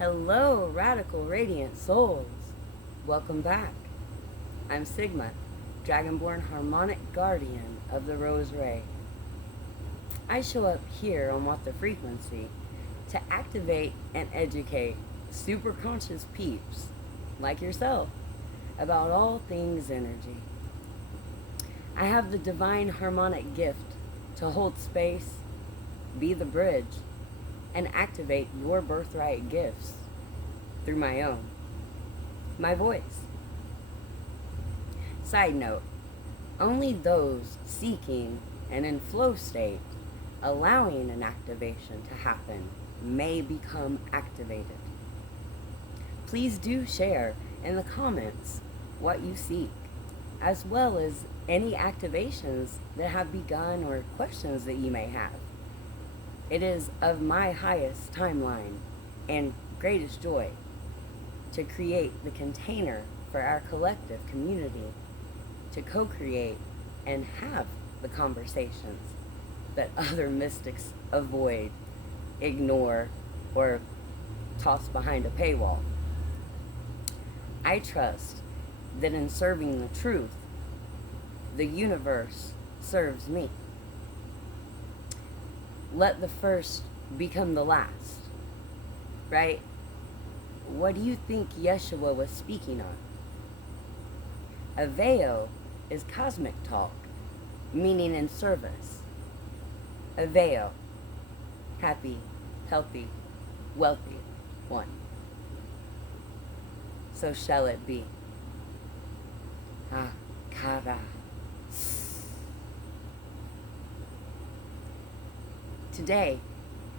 Hello, radical radiant souls. Welcome back. I'm Sigma, Dragonborn Harmonic Guardian of the Rose Ray. I show up here on What the Frequency to activate and educate super conscious peeps like yourself about all things energy. I have the divine harmonic gift to hold space, be the bridge, and activate your birthright gifts through my voice. Side note, only those seeking and in flow state, allowing an activation to happen, may become activated. Please do share in the comments what you seek, as well as any activations that have begun or questions that you may have. It is of my highest timeline and greatest joy to create the container for our collective community to co-create and have the conversations that other mystics avoid, ignore, or toss behind a paywall. I trust that in serving the truth, the universe serves me. Let the first become the last, right? What do you think Yeshua was speaking on? Aveo is cosmic talk, meaning in service. Aveo, happy, healthy, wealthy one. So shall it be. Kara. Today,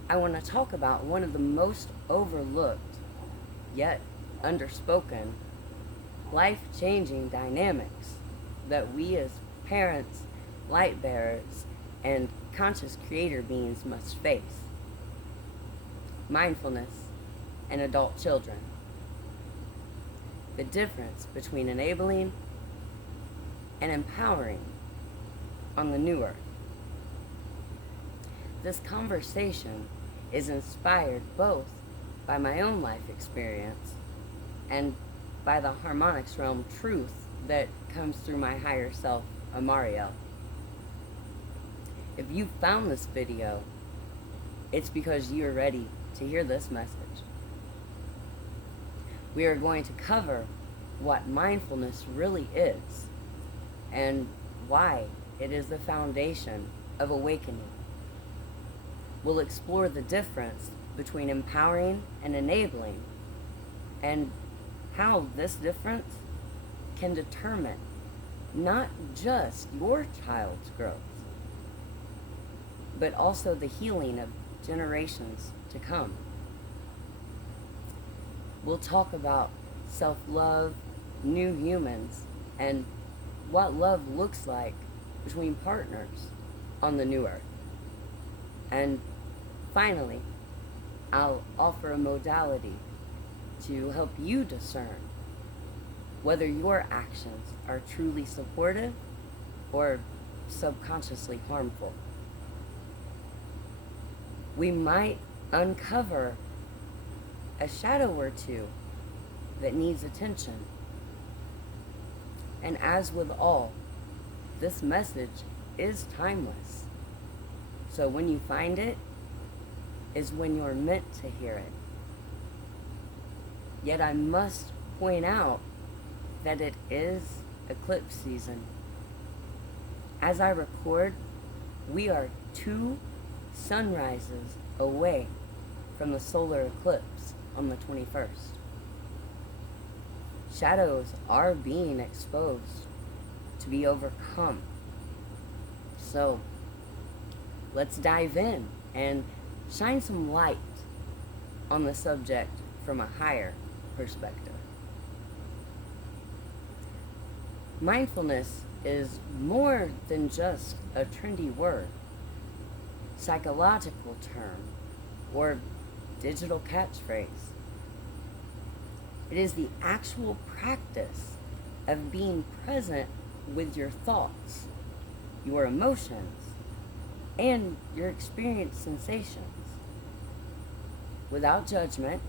I want to talk about one of the most overlooked, yet underspoken, life-changing dynamics that we as parents, light bearers, and conscious creator beings must face. Mindfulness and adult children. The difference between enabling and empowering on the new earth. This conversation is inspired both by my own life experience and by the harmonics realm truth that comes through my higher self, Amariel. If you found this video, it's because you're ready to hear this message. We are going to cover what mindfulness really is and why it is the foundation of awakening. We'll explore the difference between empowering and enabling, and how this difference can determine not just your child's growth, but also the healing of generations to come. We'll talk about self-love, new humans, and what love looks like between partners on the new earth. And finally, I'll offer a modality to help you discern whether your actions are truly supportive or subconsciously harmful. We might uncover a shadow or two that needs attention. And as with all, this message is timeless. So when you find it, is when you're meant to hear it. Yet I must point out that it is eclipse season. As I record, we are 2 sunrises away from the solar eclipse on the 21st. Shadows are being exposed to be overcome. So, let's dive in and shine some light on the subject from a higher perspective. Mindfulness is more than just a trendy word, psychological term, or digital catchphrase. It is the actual practice of being present with your thoughts, your emotions, and your experienced sensations, without judgment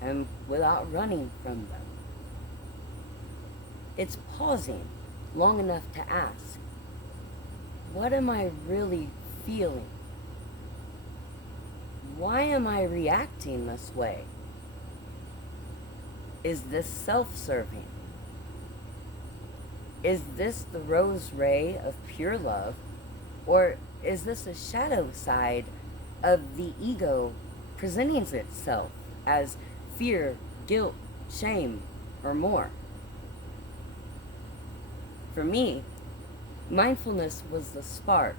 and without running from them. It's pausing long enough to ask, what am I really feeling? Why am I reacting this way? Is this self-serving? Is this the rose ray of pure love? Or is this a shadow side of the ego presenting itself as fear, guilt, shame, or more? For me, mindfulness was the spark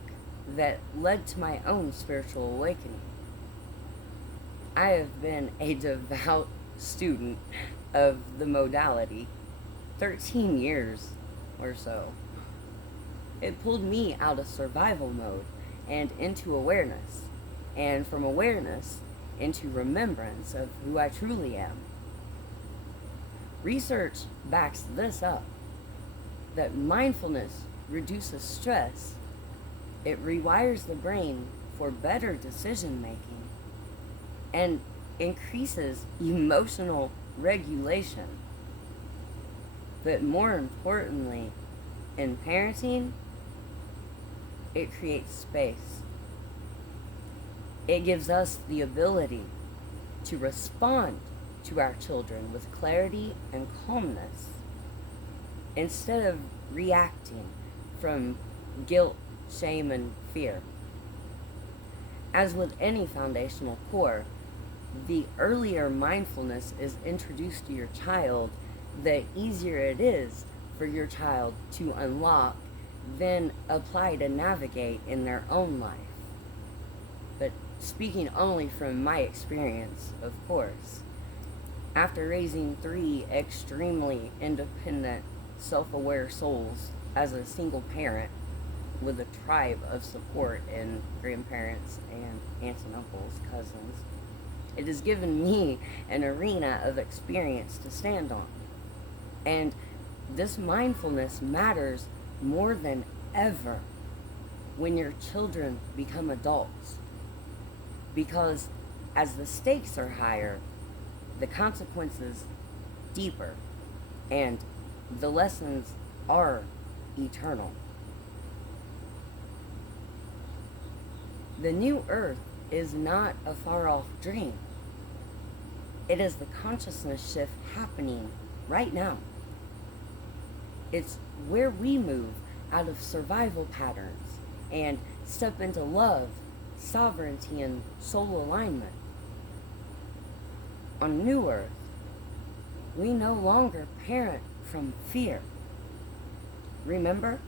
that led to my own spiritual awakening. I have been a devout student of the modality 13 years or so. It pulled me out of survival mode and into awareness, and from awareness into remembrance of who I truly am. Research backs this up, that mindfulness reduces stress, it rewires the brain for better decision making, and increases emotional regulation. But more importantly, in parenting, it creates space. It gives us the ability to respond to our children with clarity and calmness, instead of reacting from guilt, shame, and fear. As with any foundational core, the earlier mindfulness is introduced to your child, the easier it is for your child to unlock, then apply to navigate in their own life. But speaking only from my experience, of course, after raising 3 extremely independent, self-aware souls as a single parent with a tribe of support in grandparents and aunts and uncles, cousins, it has given me an arena of experience to stand on. And this mindfulness matters more than ever when your children become adults. Because as the stakes are higher, the consequences deeper, and the lessons are eternal. The new earth is not a far-off dream. It is the consciousness shift happening right now. It's where we move out of survival patterns and step into love, sovereignty, and soul alignment. On New Earth, we no longer parent from fear. Remember?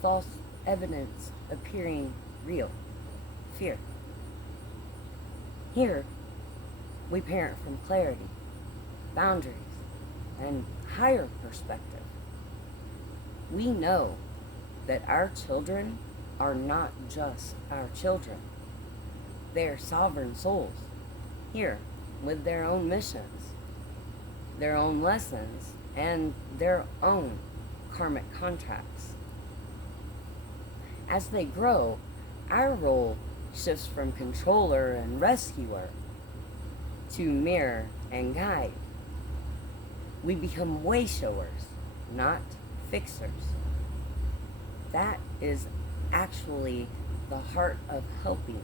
False evidence appearing real. Fear. Here, we parent from clarity, boundaries, and higher perspective. We know that our children are not just our children. They are sovereign souls, here, with their own missions, their own lessons, and their own karmic contracts. As they grow, our role shifts from controller and rescuer to mirror and guide. We become way showers, not fixers. That is actually the heart of helping,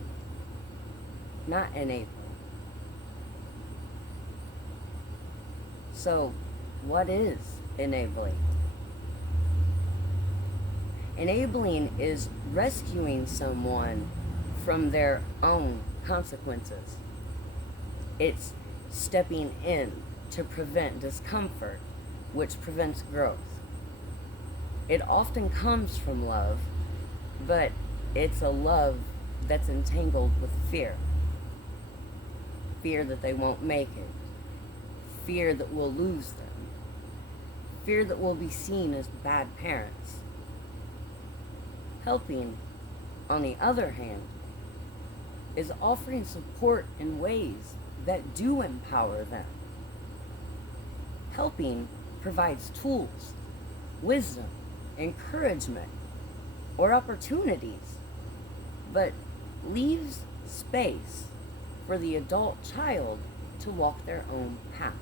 not enabling. So, what is enabling? Enabling is rescuing someone from their own consequences. It's stepping in to prevent discomfort, which prevents growth. It often comes from love, but it's a love that's entangled with fear. Fear that they won't make it. Fear that we'll lose them. Fear that we'll be seen as bad parents. Helping, on the other hand, is offering support in ways that do empower them. Helping provides tools, wisdom, encouragement, or opportunities, but leaves space for the adult child to walk their own path,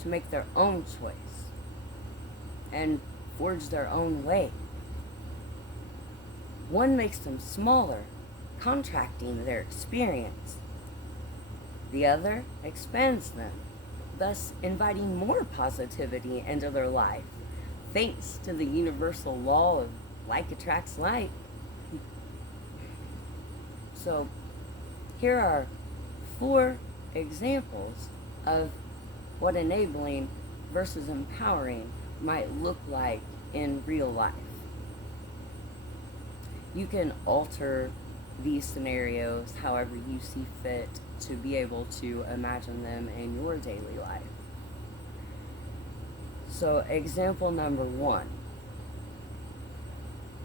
to make their own choice, and forge their own way. One makes them smaller, contracting their experience. The other expands them, thus inviting more positivity into their life, thanks to the universal law of like attracts like. So, here are 4 examples of what enabling versus empowering might look like in real life. You can alter these scenarios however you see fit to be able to imagine them in your daily life. So, example number 1,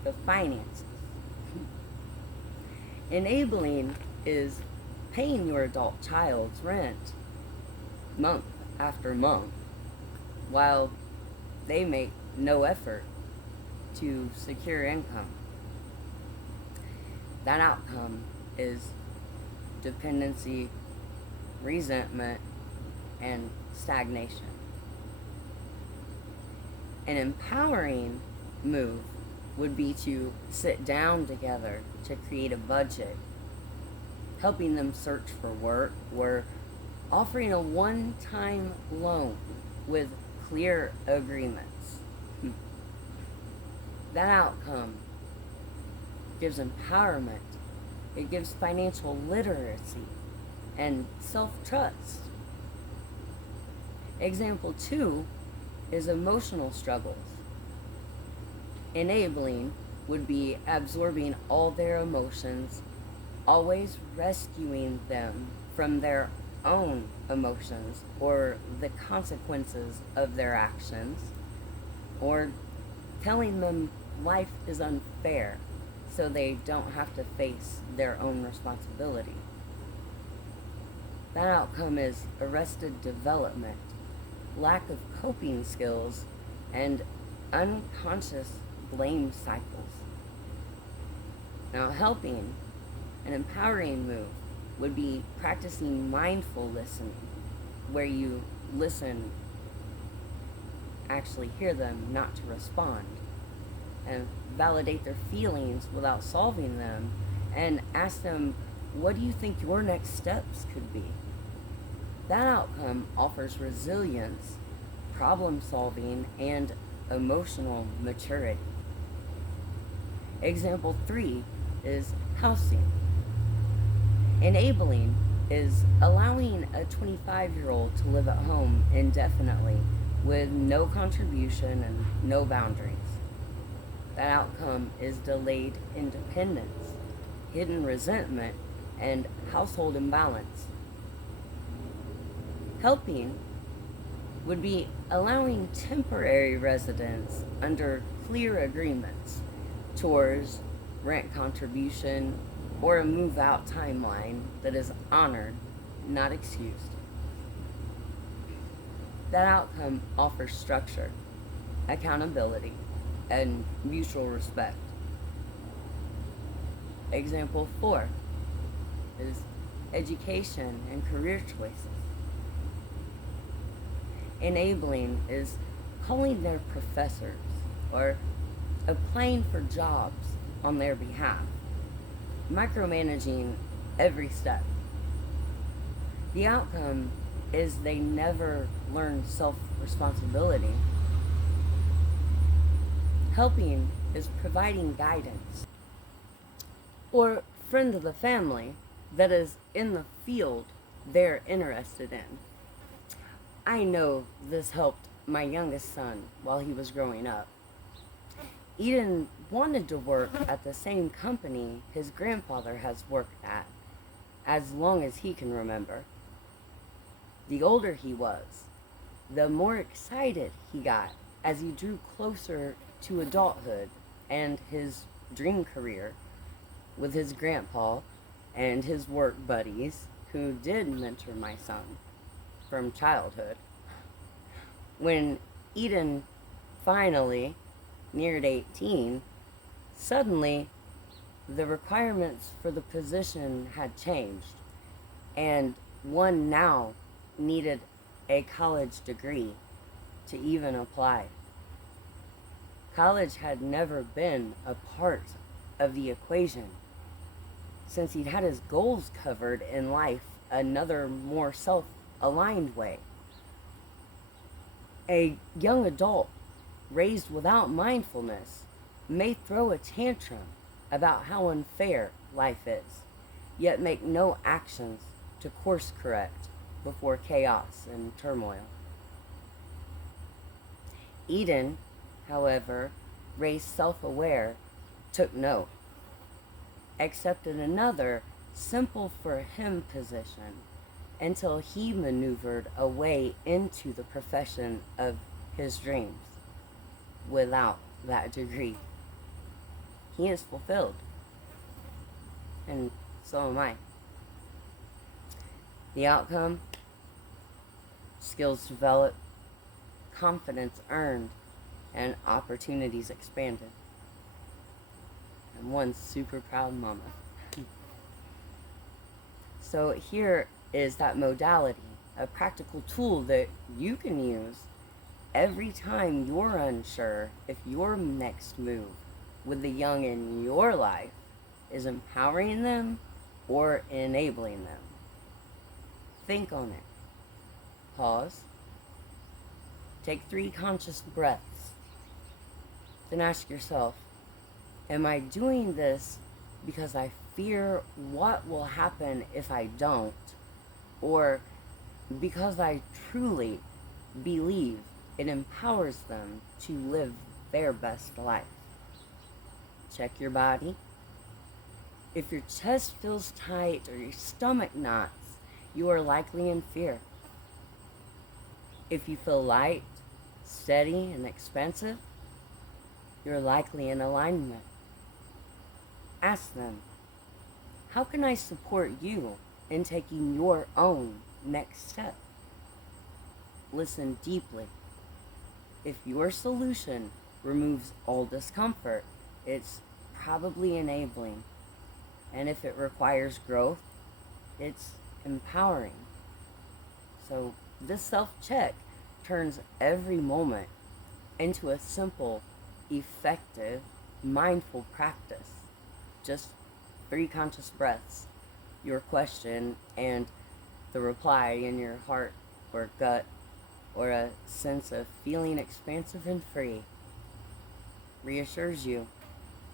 the finances. Enabling is paying your adult child's rent month after month while they make no effort to secure income. That outcome is dependency, resentment, and stagnation. An empowering move would be to sit down together to create a budget, helping them search for work, or offering a one-time loan with clear agreements. That outcome gives empowerment. It gives financial literacy and self-trust. Example 2 is emotional struggles. Enabling would be absorbing all their emotions, always rescuing them from their own emotions or the consequences of their actions, or telling them life is unfair so they don't have to face their own responsibility. That outcome is arrested development, lack of coping skills, and unconscious blame cycles. Now, helping an empowering move would be practicing mindful listening, where you listen, actually hear them, not to respond, and validate their feelings without solving them, and ask them, what do you think your next steps could be? That outcome offers resilience, problem solving, and emotional maturity. Example 3 is housing. Enabling is allowing a 25-year-old to live at home indefinitely with no contribution and no boundaries. That outcome is delayed independence, hidden resentment, and household imbalance. Helping would be allowing temporary residence under clear agreements, chores, rent contribution, or a move-out timeline that is honored, not excused. That outcome offers structure, accountability, and mutual respect. Example 4 is education and career choices. Enabling is calling their professors or applying for jobs on their behalf, micromanaging every step. The outcome is they never learn self-responsibility. Helping is providing guidance, or friend of the family that is in the field they're interested in. I know this helped my youngest son while he was growing up. Eden wanted to work at the same company his grandfather has worked at as long as he can remember. The older he was, the more excited he got as he drew closer to adulthood and his dream career with his grandpa and his work buddies who did mentor my son from childhood. When Eden finally neared 18, suddenly the requirements for the position had changed, and One now needed a college degree to even apply. College had never been a part of the equation since he'd had his goals covered in life another more self-aligned way. A young adult raised without mindfulness may throw a tantrum about how unfair life is, yet make no actions to course correct before chaos and turmoil. Eden, however, raised self-aware, took note, accepted another simple for him position until he maneuvered a way into the profession of his dreams without that degree. He is fulfilled, and so am I. The outcome: skills developed, confidence earned, and opportunities expanded. I'm one super proud mama. So here is that modality, a practical tool that you can use every time you're unsure if your next move with the young in your life is empowering them or enabling them. Think on it. Pause. Take 3 conscious breaths. Then ask yourself, am I doing this because I fear what will happen if I don't, or because I truly believe it empowers them to live their best life? Check your body. If your chest feels tight or your stomach knots, you are likely in fear. If you feel light, steady, and expansive, you're likely in alignment. Ask them, how can I support you in taking your own next step? Listen deeply. If your solution removes all discomfort, it's probably enabling. And if it requires growth, it's empowering. So this self-check turns every moment into a simple, effective, mindful practice. Just 3 conscious breaths, your question and the reply in your heart or gut, or a sense of feeling expansive and free, reassures you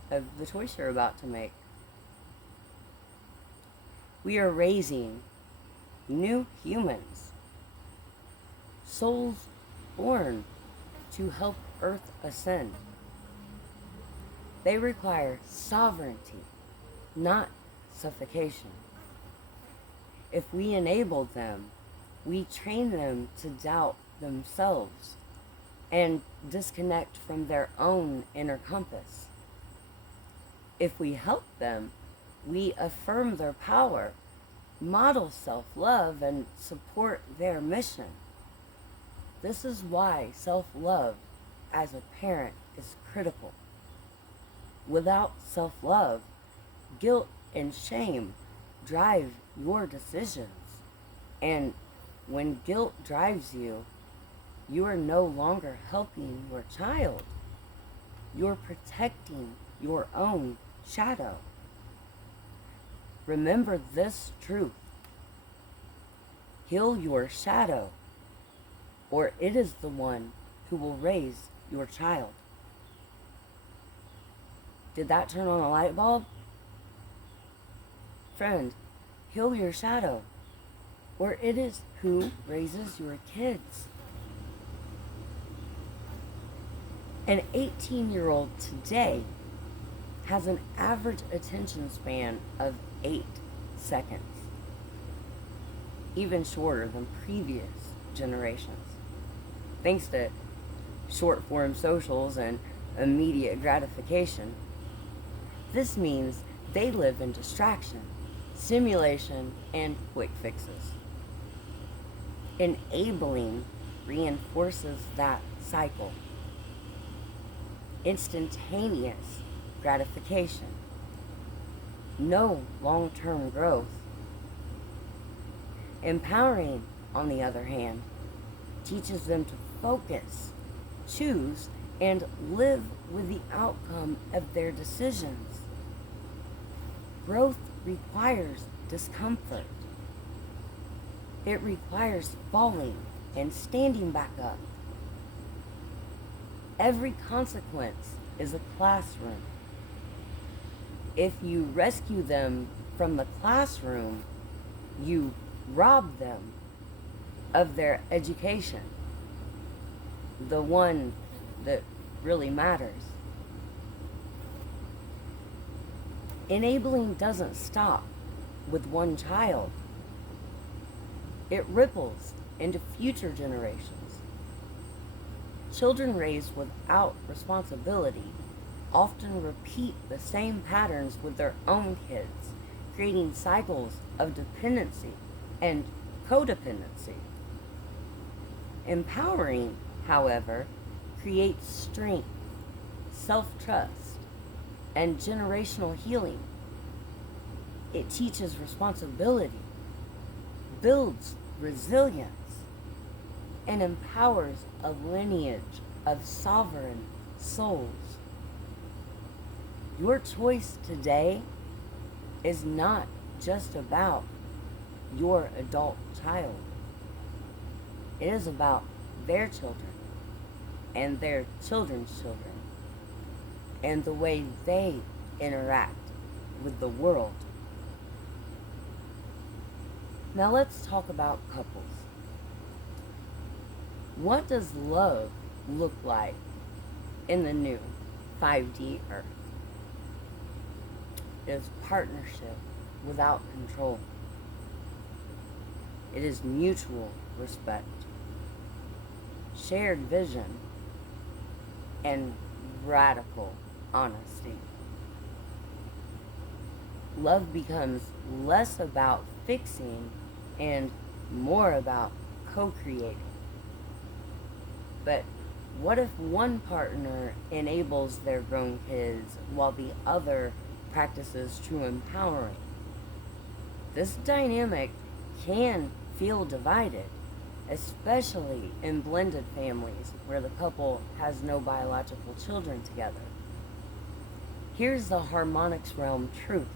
of the choice you're about to make. We are raising new humans, souls born to help Earth ascend. They require sovereignty, not suffocation. If we enable them, we train them to doubt themselves and disconnect from their own inner compass. If we help them, we affirm their power, model self-love, and support their mission. This is why self-love as a parent is critical. Without self-love, guilt and shame drive your decisions. And when guilt drives you, you are no longer helping your child. You're protecting your own shadow. Remember this truth. Heal your shadow, or it is the one who will raise your child. Did that turn on a light bulb? Friend, heal your shadow, or it is who raises your kids. An 18-year-old today has an average attention span of 8 seconds, even shorter than previous generations, thanks to short-form socials and immediate gratification. This means they live in distraction, stimulation, and quick fixes. Enabling reinforces that cycle. Instantaneous gratification, no long-term growth. Empowering, on the other hand, teaches them to focus, choose, and live with the outcome of their decisions. Growth requires discomfort. It requires falling and standing back up. Every consequence is a classroom. If you rescue them from the classroom, you rob them of their education, the one that really matters. Enabling doesn't stop with one child. It ripples into future generations. Children raised without responsibility often repeat the same patterns with their own kids, creating cycles of dependency and codependency. Empowering, however, creates strength, self-trust, and generational healing. It teaches responsibility, builds resilience, and empowers a lineage of sovereign souls. Your choice today is not just about your adult child. It is about their children and their children's children and the way they interact with the world. Now let's talk about couples. What does love look like in the new 5D Earth? It is partnership without control. It is mutual respect, shared vision, and radical honesty. Love becomes less about fixing and more about co-creating. But what if one partner enables their grown kids while the other practices true empowering? This dynamic can feel divided, especially in blended families where the couple has no biological children together. Here's the harmonics realm truth.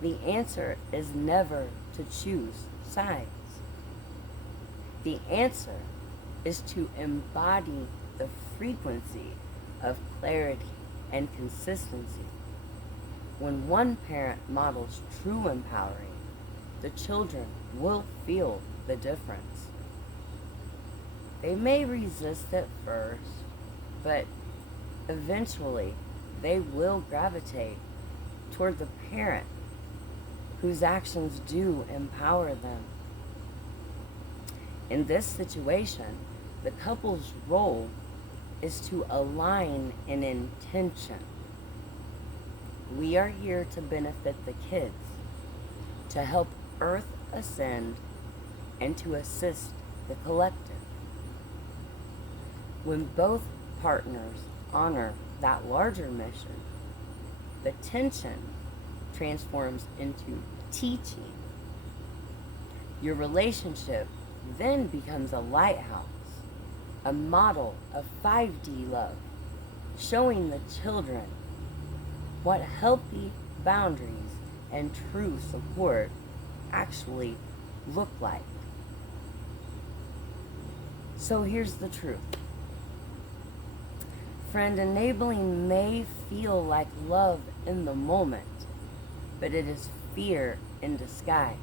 The answer is never to choose sides. The answer is to embody the frequency of clarity and consistency. When one parent models true empowering, the children will feel the difference. They may resist at first, but eventually they will gravitate toward the parent whose actions do empower them. In this situation, the couple's role is to align in intention. We are here to benefit the kids, to help Earth ascend, and to assist the collective. When both partners honor that larger mission, the tension transforms into teaching. Your relationship then becomes a lighthouse, a model of 5D love, showing the children what healthy boundaries and true support actually look like. So here's the truth. Friend, enabling may feel like love in the moment, but it is fear in disguise.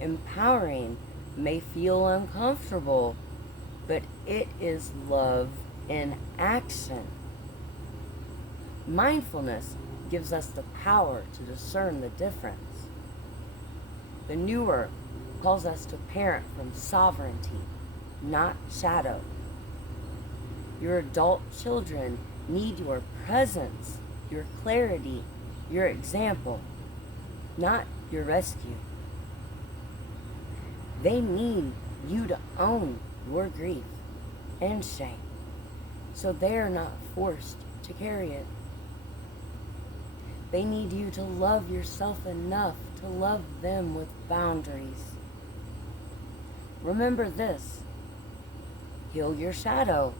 Empowering may feel uncomfortable, but it is love in action. Mindfulness gives us the power to discern the difference. The new Earth calls us to parent from sovereignty, not shadow. Your adult children need your presence, your clarity, your example, not your rescue. They need you to own your grief and shame, so they are not forced to carry it. They need you to love yourself enough to to love them with boundaries. Remember this: heal your shadow,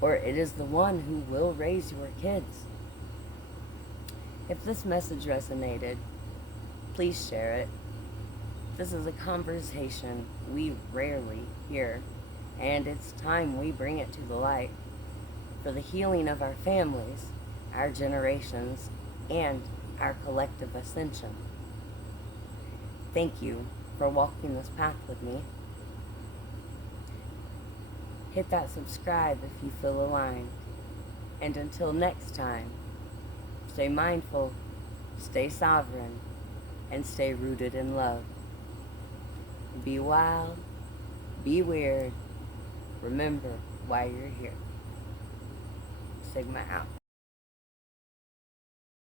or it is the one who will raise your kids. If this message resonated, please share it. This is a conversation we rarely hear, and it's time we bring it to the light for the healing of our families, our generations, and our collective ascension. Thank you for walking this path with me. Hit that subscribe if you feel aligned. And until next time, stay mindful, stay sovereign, and stay rooted in love. Be wild, be weird, remember why you're here. Sigma out.